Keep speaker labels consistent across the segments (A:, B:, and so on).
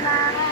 A: na na na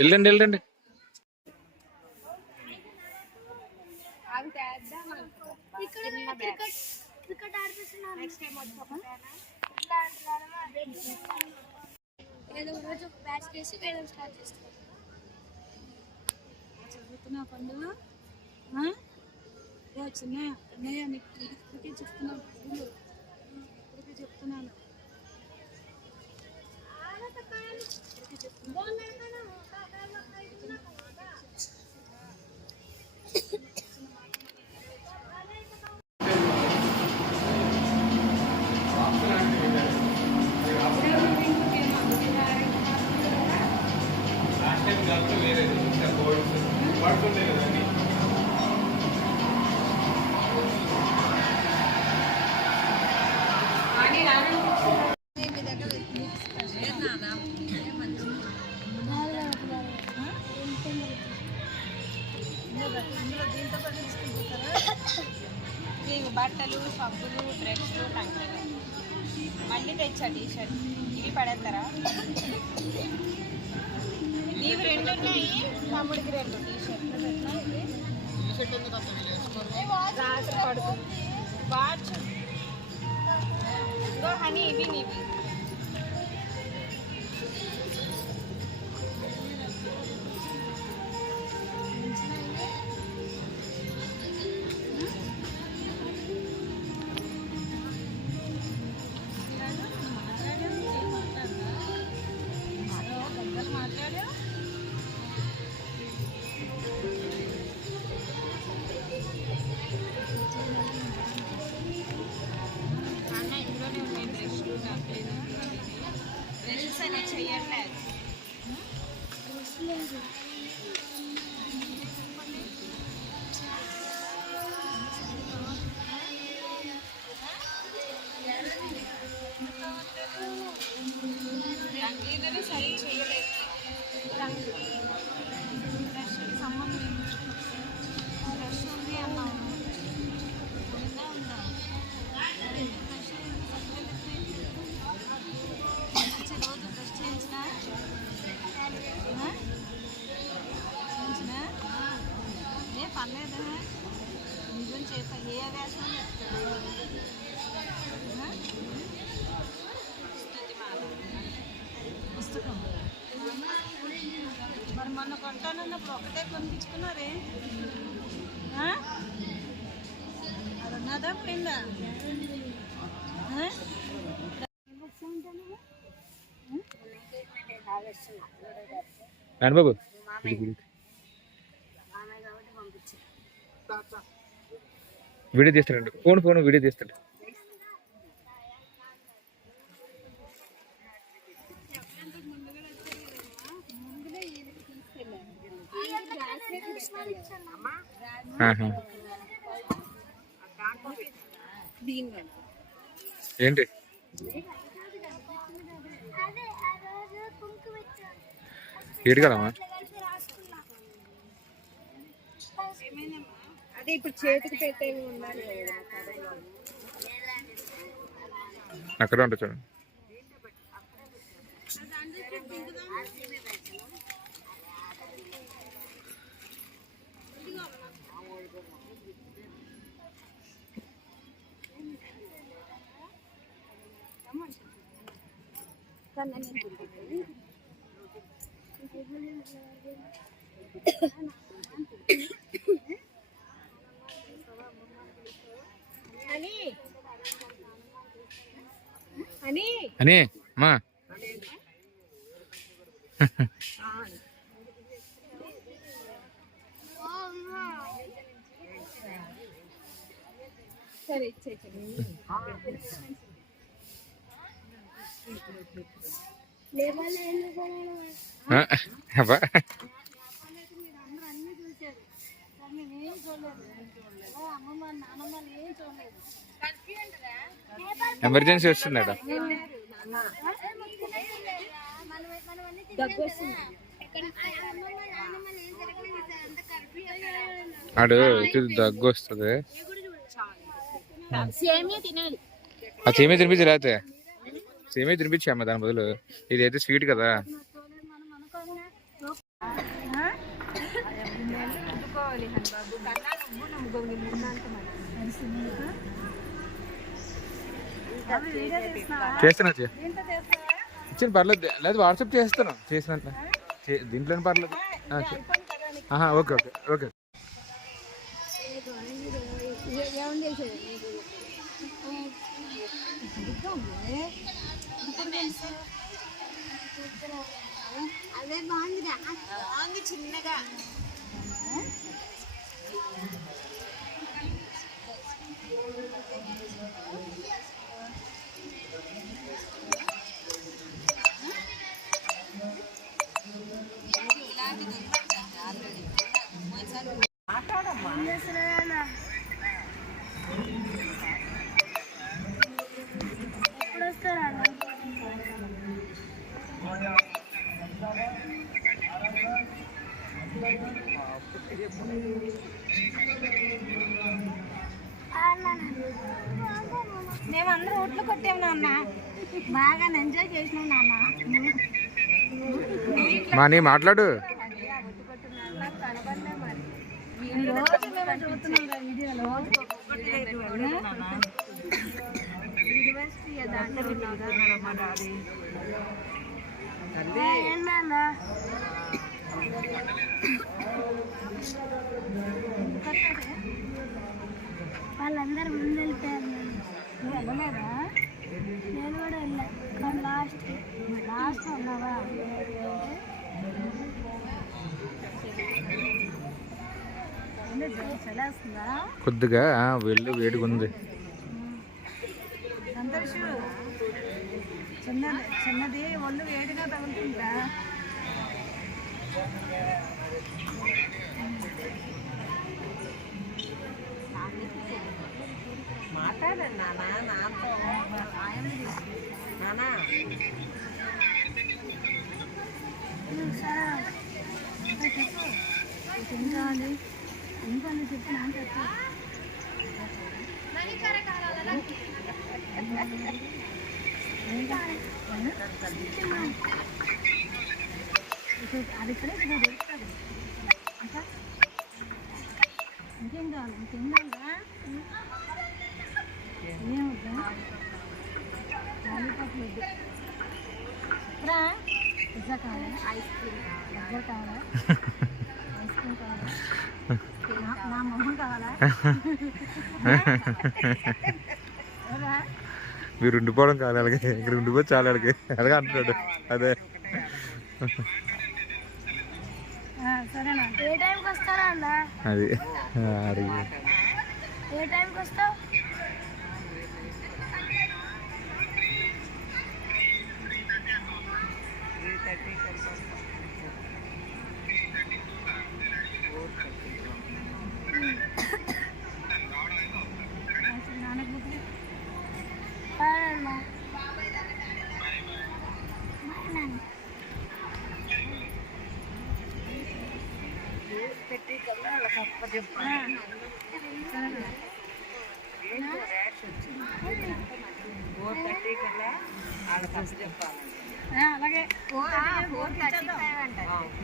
B: వెళ్ళండి వెళ్ళండి.
C: ఇవి రెండు ఉన్నాయి తమ్ముడికి రెండు. టీ షర్ట్లు పెట్టినా వాచ్ ఇవి నీవి. మొన్న కొంటానన్నప్పుడు ఒకటే కొనిపించుకున్నారే? అది ఉన్నదా పోయిందా?
D: బాబు. వీడియో తీస్తాడండి. ఫోన్ ఫోన్ వీడియో తీస్తాడు. ఏంటి? ఏడు కదమ్మా
B: అదే ఇప్పుడు చేతికి పెట్టేవి ఉండాలి కదా
D: అక్కడ ఉంటుంది చూడండి
B: అని
D: అమ్మా.
B: సరే ఇచ్చేయండి
D: ఎమర్జెన్సీ వస్తుందట
B: దగ్గు వస్తుంది
D: ఆడు ఇది దగ్గు వస్తుంది.
B: సేమియా తినాలి.
D: ఆ సేమే తినిపించి లేకపోతే సేమే తినిపించి దాని బదులు. ఇది అయితే స్వీట్ కదా. చేస్తున్నా ఇచ్చిన పర్లేదు. లేదు వాట్సాప్ చేస్తాను చేసినంత. చే- దీంట్లోనే పర్లేదు. ఆహా, ఓకే ఓకే ఓకే.
B: ఏమని
A: అదే బాగుందిరా.
B: బాగుంది చిన్నగా.
D: దాంట్లో నీ మాట్లాడు.
A: వాళ్ళందరూ ముందు వెళ్ళిపోయారు
C: నువ్వు వెళ్ళలేదా?
A: నేను కూడా వెళ్ళా. కానీ లాస్ట్
C: లాస్ట్ ఉన్నావా?
D: కొద్దిగా వెళ్ళు వేడిగా ఉంది
C: చిన్నది ఒళ్ళు వేడిగా తగులుతుందా?
B: మాట్లాడండి నాన్న నాతో. నాన్న
C: ఏం కావాలి ఏం పని చెప్పి నాకు చెప్పు అది ఇక్కడే దొరుకుతుంది ఇంకా ఇంకేం కావాలి? ఇంకేం కావాలా? లాలీపాప్ వద్దు. రా. పిజ్జా కావాలా? Ice cream. పిజ్జా కావాలా ఐస్ క్రీమ్ కావాలా నా- నా మొహం కావాలా రా
D: మీరు ఉండిపోవడం కాదు అలాగే. ఇక్కడ ఉండిపోతే చాలా అలాగే. అలాగే అంటున్నాడు. అదే. అది.
A: ఏ టైంకి వస్తావు?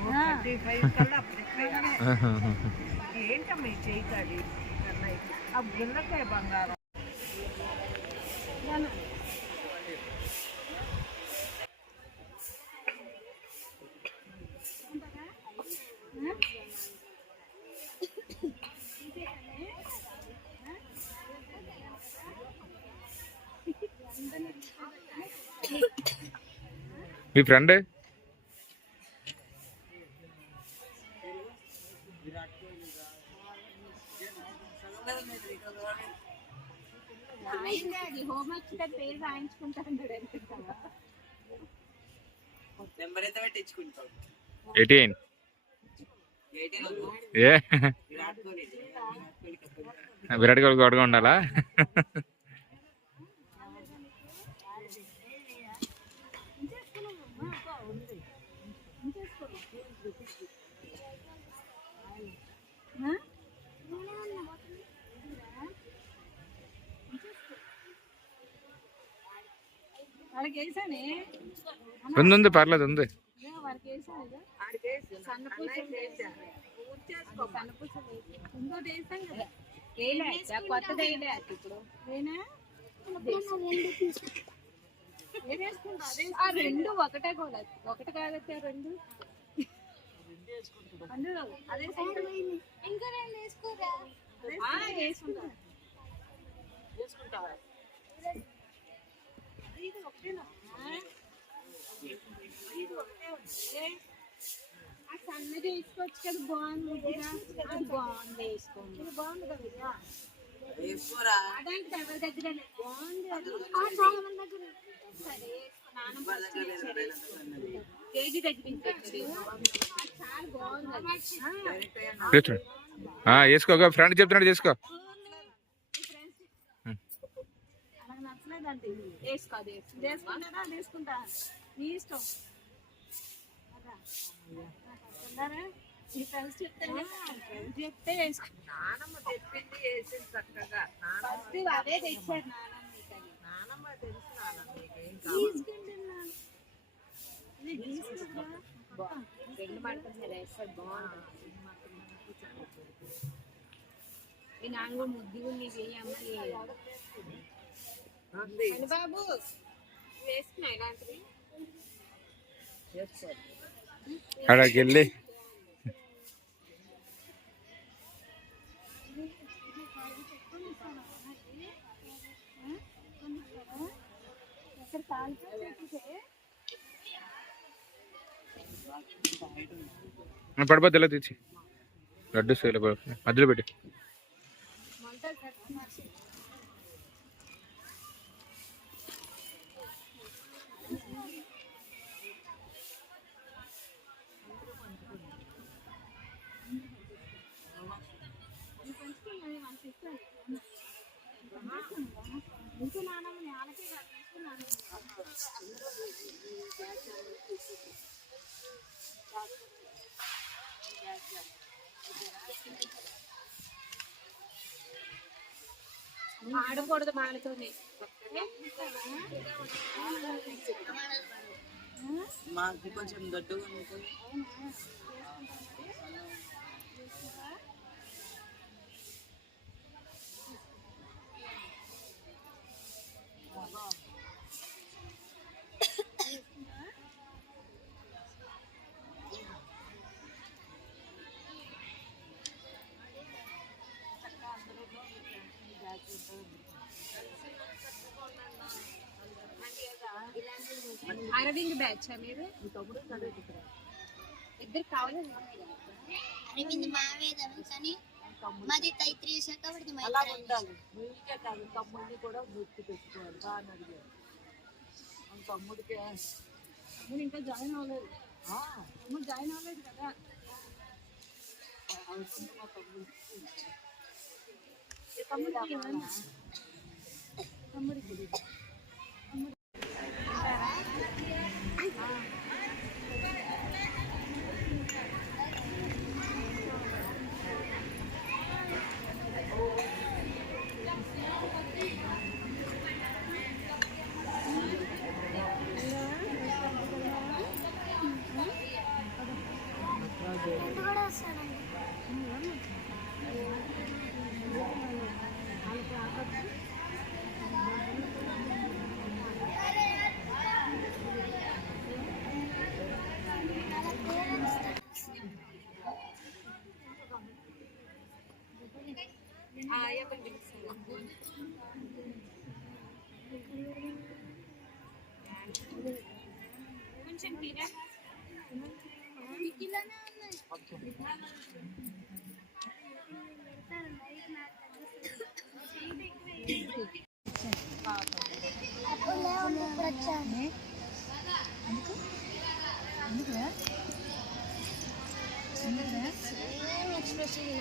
C: ఆ, కల్లా
E: ఏంటమ్మా ఈ చేయి కాడి ఆ గుల్లకాయ బంగారం
D: మీ ఫ్రెండ్? ఎయిటీన్. ఏ?
E: విరాట్ కోహ్లీ.
D: గొడవగా ఉండాలా? ఉంది ఉంది పర్లేదు ఉంది.
B: రెండు ఒకటే కూడా. ఒకటి కాదైతే రెండు.
C: అందు అదే
A: ఇంకా నేను వేసుకోరా?
B: ఆ, వేసుకుంటా.
C: ఇది ఒకటేనా ఇది ఒకటే ఉంది.
B: ఆ సన్నది వేసుకోవచ్చు కదా బాగుంది అది బాగుంది వేసుకోండి
C: ఇది బాగుంది కదా
B: అదంటే ఎవరి దగ్గర బాగుంది
A: చాలా మంది దగ్గర
B: సరే కేజీ చాలా బాగుంది
D: వేసుకో ఫ్రెండ్ చెప్తున్నాడు చేసుకో
C: నచ్చలేదండి
B: వేసుకో
C: వేసుకుంటారా వేసుకుంటా నీ ఇష్టం.
B: చెప్తే
E: నానమ్మ వేసింది చక్కగా.
B: ఫస్ట్ అదే తెచ్చారు.
E: నానమ్మ తెలుసు
B: నాన్న. కూడా ముద్దుగా నీకు వేయమ్మ
E: ఉంది.
B: బాబు వేసుకున్నా ఇలాంటివి?
D: అక్కడికి వెళ్ళి పడిపోద్ది తెచ్చి లడ్డు సేల మధ్యలో పెట్టి.
B: ఆడకూడదు మాలతోనే
E: మాకు కొంచెం దొడ్డుగా ఉంటుంది
B: బ్యాచ్ మీరు? ఇద్దరు కావాలి
A: అరవింద్ మావేదం కానీ మాది తైత్రీయ వాడిది
E: అలా ఉండాలి. మీకే కాదు తమ్ముడిని కూడా గుర్తు పెట్టుకోవాలి. బాగా అడిగారు మన తమ్ముడికి
C: నేను ఇంకా జాయిన్ అవ్వలేదు.
E: ఆ,
C: నువ్వు జాయిన్ అవ్వలేదు కదా.
E: అవుతుంది మా తమ్ముడికి.
C: తమ్ముడికి
A: ఫ్రెండ్ కూడా వస్తానండి వాళ్ళ పేరెంట్స్
B: కొంచెం తినే
A: ఇలానే ఉన్నాయి పెడతారు నైట్ నాకు అప్పుడు లేవు ఇప్పుడు వచ్చాను
C: ఎందుకురా ఎందుకురా
B: సేమ్ ఎక్స్ప్రెషన్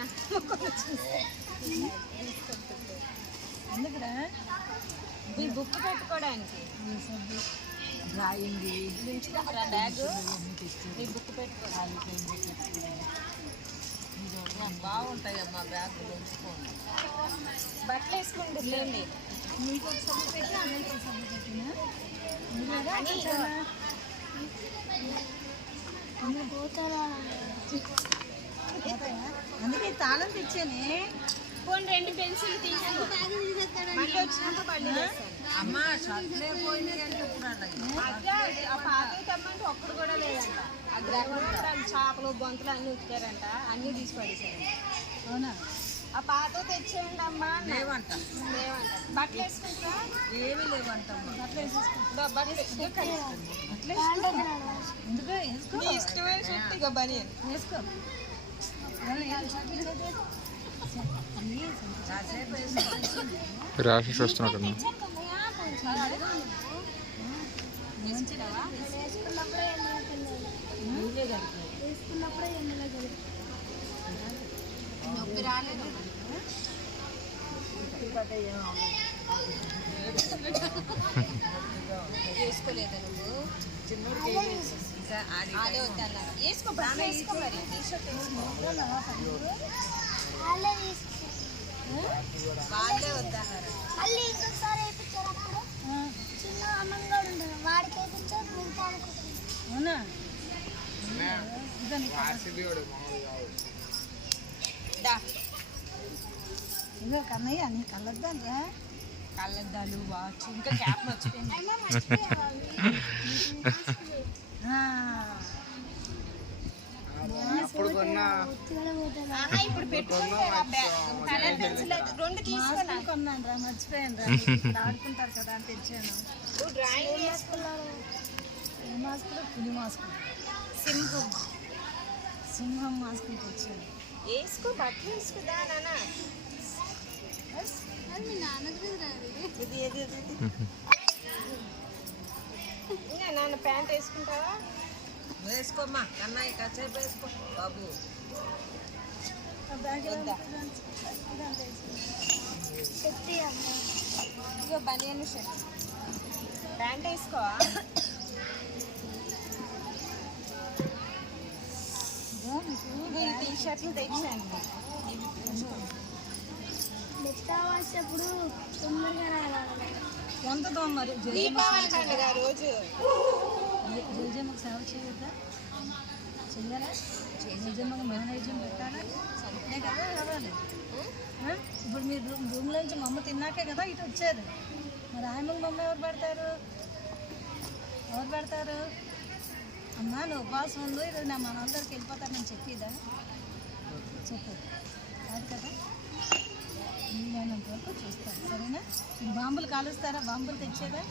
C: ఎందుకురా
B: మీ బుక్ పెట్టుకోవడానికి.
E: డ్రాయింగ్
B: బ్యాగ్ మీ బుక్ పెట్టుకోవడానికి.
E: బాగుంటాయమ్మా బ్యాగులు ఉంచుకోండి.
B: బట్టలు వేసుకుంటూ లేండి.
C: నీకు ఒక సభ పెట్టి ఒక సభ పెట్టినా అందుకే తాళం తెచ్చానే.
B: రెండు పెన్సిల్ తీసుకో. మళ్ళీ.
E: అమ్మా
B: ఆ పాత తెమ్మంటే ఒక్కడు కూడా లేదంట. ఆ గ్రహం చేపలు బొంతలు అన్ని ఉతికారంట. అన్ని తీసి పడేసారంట
C: అవునా?
B: ఆ పాత తెచ్చేయండి అమ్మా.
E: లేవంట.
B: లేవంట. బట్టలు వేసుకుంటా
E: ఏమీ
B: ఇదో బట్టలు వేసుకో.
C: ఎందుకు వేసుకో.
B: ఇష్టమైన ఇక
C: వేసుకో. ఎవరు
D: రాసేసి వస్తున్నాడు.
B: వేసుకోలేదా నువ్వు
E: ఇంకా అది
B: వద్దన్నారు వేసుకో బట్టలు వేసుకో మరి టీ షర్ట్ వేసుకో.
A: వాళ్ళే తీసుకు
B: వాళ్ళే వద్దన్నారు
A: మళ్ళీ ఇంకొకసారి వేయించారు అప్పుడు చిన్న అన్నంగా ఉండదు వాడికి వేయించారు మిగతా అనుకుంటున్నాను
C: అవునా ఇదో
B: దా
C: ఇదో కన్నయ్య నీ కళ్ళద్దారా
B: కళ్ళద్దాలు వాచ్ ఇంకా క్యాప్ మర్చిపోయింది ఇప్పుడు ఆ బ్యాగ్ కలర్ పెన్సిల్ రెండు తీసుకున్నా
C: కొన్నాను రా మర్చిపోయాను రా ఇక్కడ ఆడుకుంటారు కదా అని తెచ్చాను.
B: నువ్వు డ్రాయింగ్
A: వేసుకున్నారు
C: ఏ మాస్కులు? పులి మాస్కులు.
B: సింపుల్
C: సింహం మాస్కులు తెచ్చాను.
B: వేసుకో బట్టలు వేసుకుందా నాన్న.
A: మీ నాన్నకి
B: ఇది. ఇంకా నాన్న ప్యాంట్ వేసుకుంటావా?
E: వేసుకోమ్మా కన్నయ్య కాసేపు వేసుకో. బాబు.
B: ఇగో బనియన్ షర్ట్. ప్యాంట్ వేసుకోవా? ఈ టీ షర్ట్లు తెచ్చాను.
A: నెక్స్ట్ వచ్చేప్పుడు తొందరగా రావాలి.
C: ఎంత దోమ మరి
B: దీపావళి పండుగ రోజు.
C: జయజమ్మకు సేవ చేయొద్దా? చెయ్యాలా? జయజమ్మకు మేనేజ్యం పెట్టాలా? సరే కదా రావాలి. ఇప్పుడు మీరు రూమ్ రూమ్లో నుంచి మమ్మ తిన్నాకే కదా ఇటు వచ్చేది. మరి ఆయమ్మకు మమ్మ ఎవరు పెడతారు? ఎవరు పెడతారు? అమ్మా నువ్వు ఉపవాసం ఉండు ఈరోజు నా మనందరికి వెళ్ళిపోతారు నేను చెప్పిదా? చెప్పు. కాదు కదా? నేను వరకు చూస్తాను సరేనా? బాంబులు కాలుస్తారా? బాంబులు తెచ్చేదా?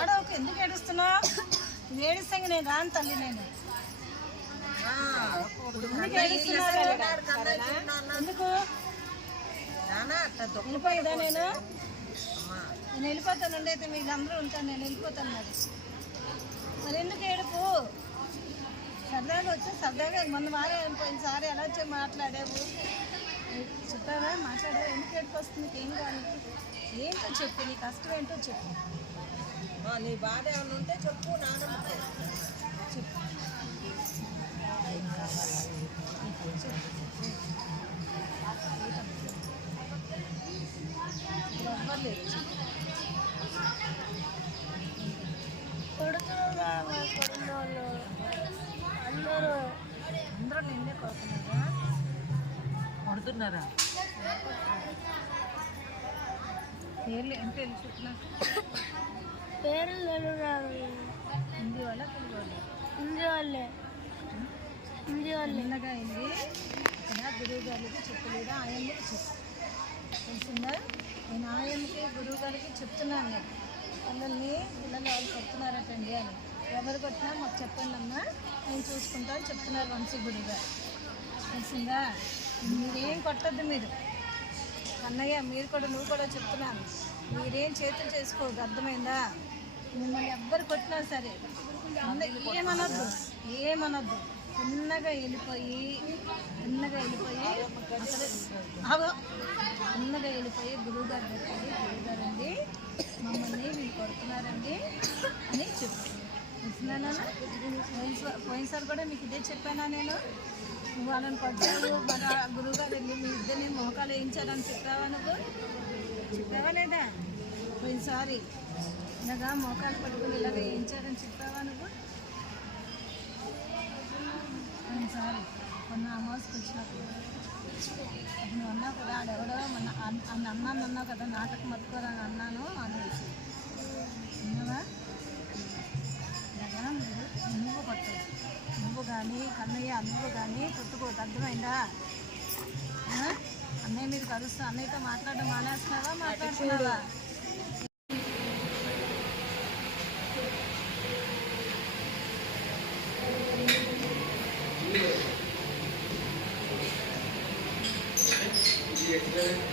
C: ఆడవకు ఎందుకు ఏడుస్తున్నావు? ఏడుస్తాங்க నేను రాను తల్లి నేను. ఎందుకు వెళ్ళిపోయేదా నేను? నేను వెళ్ళిపోతానండి అయితే మీరు అందరూ ఉంటాను నేను వెళ్ళిపోతాను మరి. మరి ఎందుకు ఏడుపు? సరదాగా వచ్చి సరదాగా మొన్న వారం పోయినసారి ఎలా వచ్చి మాట్లాడావు? చెప్పావా? మాట్లాడావు? ఎందుకు ఏడుపు వస్తుంది నీకు ఏం కావాలి? ఏంటో చెప్పు నీ కష్టం ఏంటో చెప్పు.
E: నీ బాధ ఏమైనా ఉంటే చెప్పు నాన్నమ్మకి
C: చెప్పు. ఇప్పుడు
A: కొడుతున్నారా?
C: పేర్లు ఎంత తెలుసుకున్నా
A: పేరు తెలియదు
C: హిందీ వాళ్ళ తెలుగు వాళ్ళ
A: హిందీ వాళ్ళే హిందీ వాళ్ళే
C: నిన్నగా అయింది. ఇక్కడ గురువు గారికి చెప్పలేదా? ఆయమ్మకి చెప్పు. తెలిసిందా? నేను ఆయమ్మకి గురువు గారికి చెప్తున్నాను. నేను పిల్లల్ని పిల్లలు వాళ్ళు కొడుతున్నారటండి అని. ఎవరు కొట్టినా మాకు చెప్పండి అమ్మా. నేను చూసుకుంటా అని చెప్తున్నారు వంశీ గురువు గారు తెలిసిందా? మీరేం కొట్టద్దు మీరు. అన్నయ్య మీరు కూడా నువ్వు కూడా చెప్తున్నాను. మీరేం చేతులు చేసుకోవద్దు అర్థమైందా? మిమ్మల్ని ఎవ్వరు కొట్టినా సరే ఏమనొద్దు ఏమనొద్దు. చిన్నగా వెళ్ళిపోయి చిన్నగా వెళ్ళిపోయి అసలు ఆగో. చిన్నగా వెళ్ళిపోయి గురువు గారు పెట్టండి గురువు అండి మమ్మల్ని వీళ్ళు కొడుతున్నారండి అని చెప్పు పోయినసారి పోయినసారి కూడా మీకు ఇదే చెప్పానా నేను? వాళ్ళని పట్టావు మన గురువు గారు వెళ్ళి మీ ఇద్దరిని మోకాలు వేయించారని చెప్పావా నువ్వు? చెప్పావా లేదా? పోయినసారి ఇలాగా మోకాలు పట్టుకుని ఇలాగ వేయించారని చెప్పావా నువ్వు? పోయినసారి మొన్న అమావాస్యకి వచ్చినప్పుడు నువ్వు అన్నావు కదా ఆడెవడో మొన్న అన్న అన్నాను అన్నావు కదా నాటకం మర్చిపోరని అన్నాను అనేసి విన్నావా ఇలాగా నువ్వు నువ్వు కొట్టు నువ్వు కానీ కన్నయ్య నువ్వు కానీ కొట్టుకోవద్దు అర్థమైందా? అన్నయ్య మీరు కలుస్తా అన్నయ్యతో మాట్లాడడం మానేస్తున్నావా? మాట్లాడుతున్నావా?
D: Esse,